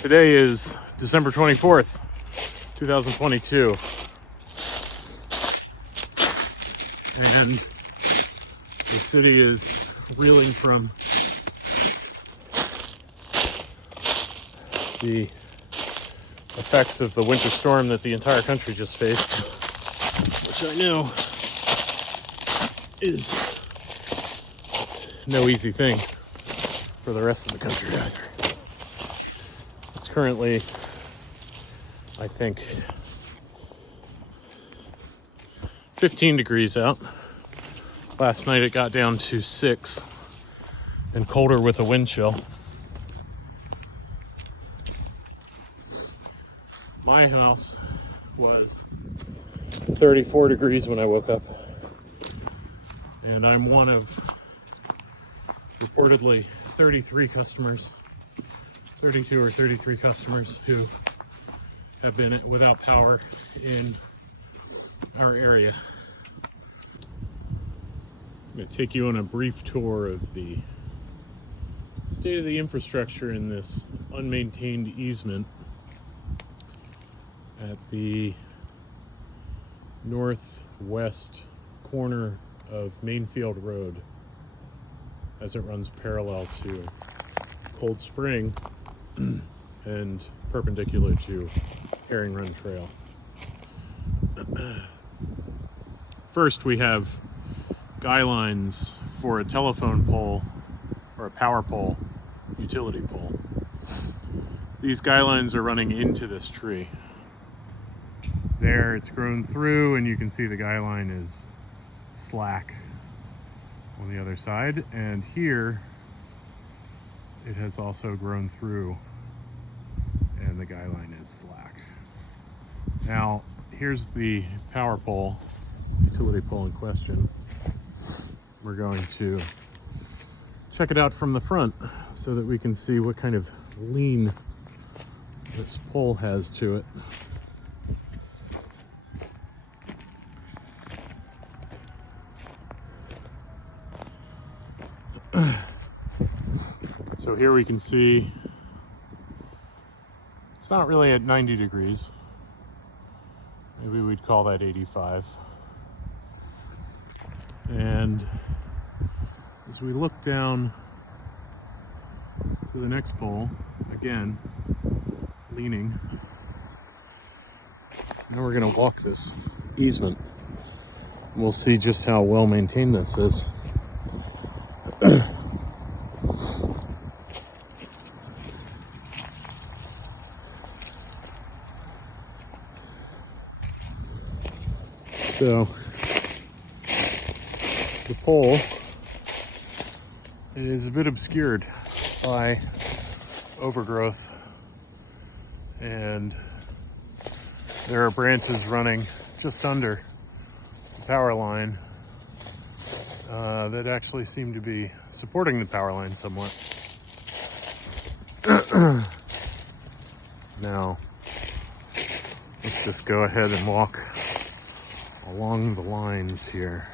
Today is December 24th, 2022. And the city is reeling from the effects of the winter storm that the entire country just faced, which I know is no easy thing for the rest of the country either. It's currently, I think, 15 degrees out. Last night it got down to 6 and colder with a wind chill. My house was 34 degrees when I woke up, and I'm one of reportedly 32 or 33 customers who have been without power in our area. I'm going to take you on a brief tour of the state of the infrastructure in this unmaintained easement at the northwest corner of Mainfield Road as it runs parallel to Cold Spring and perpendicular to Herring Run Trail. First, we have guy lines for a telephone pole or a power pole, utility pole. These guy lines are running into this tree. There, it's grown through, and you can see the guy line is slack on the other side, and here it has also grown through and the guy line is slack. Now here's the power pole, utility pole in question. We're going to check it out from the front so that we can see what kind of lean this pole has to it. So here we can see it's not really at 90 degrees. Maybe we'd call that 85. And as we look down to the next pole, again, leaning. Now we're gonna walk this easement. And we'll see just how well maintained this is. So the pole is a bit obscured by overgrowth, and there are branches running just under the power line that actually seem to be supporting the power line somewhat. Now, let's just go ahead and walk along the lines here.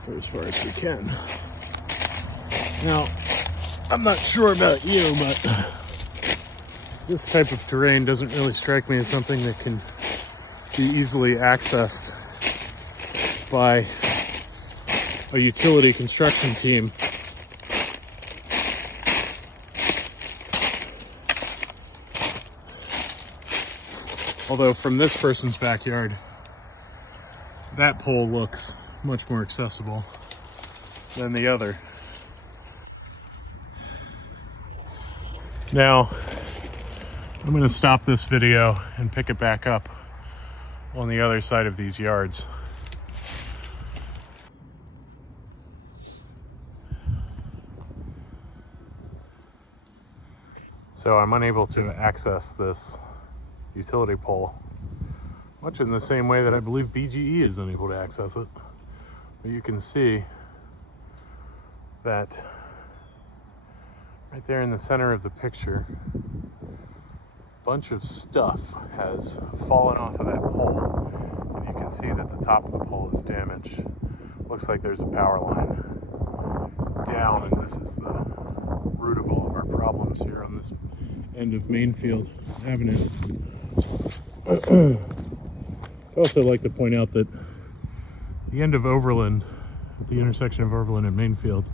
For as far as we can. Now, I'm not sure about you, but this type of terrain doesn't really strike me as something that can be easily accessed by a utility construction team. Although from this person's backyard, that pole looks much more accessible than the other. Now, I'm going to stop this video and pick it back up on the other side of these yards. So I'm unable to access this utility pole, much in the same way that I believe BGE is unable to access it. But you can see that right there in the center of the picture, a bunch of stuff has fallen off of that pole, and you can see that the top of the pole is damaged. Looks like there's a power line down, and this is the root of all of our problems here on this end of Mainfield Avenue. I'd also like to point out that the end of Overland, at the intersection of Overland and Mainfield,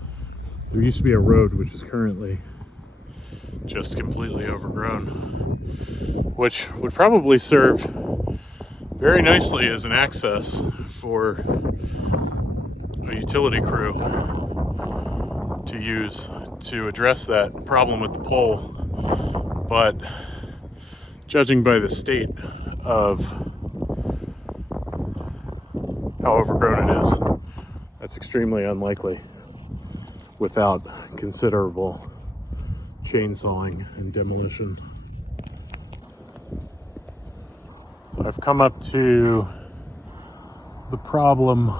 there used to be a road which is currently just completely overgrown, which would probably serve very nicely as an access for a utility crew to use to address that problem with the pole. But judging by the state of how overgrown it is, that's extremely unlikely without considerable chainsawing and demolition. So I've come up to the problem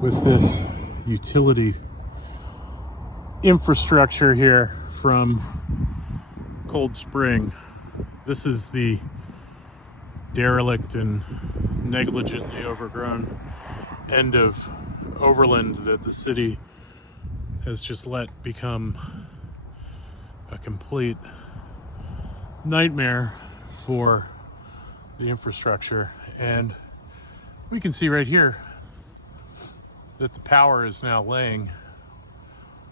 with this utility infrastructure here from Cold Spring. This is the derelict and negligently overgrown end of Overland that the city has just let become a complete nightmare for the infrastructure. And we can see right here that the power is now laying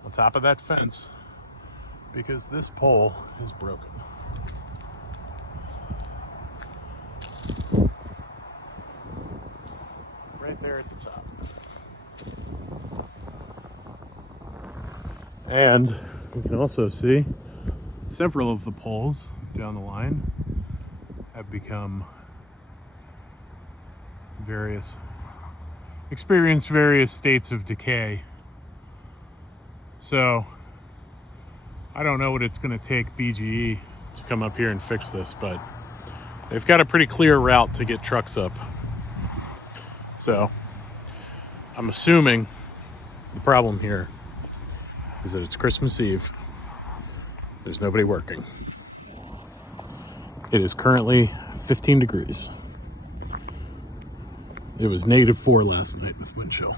on top of that fence because this pole is broken. Right there at the top. And we can also see several of the poles down the line have become experienced various states of decay. So I don't know what it's going to take BGE to come up here and fix this, but they've got a pretty clear route to get trucks up. So I'm assuming the problem here is that it's Christmas Eve. There's nobody working. It is currently 15 degrees. It was -4 last night with wind chill.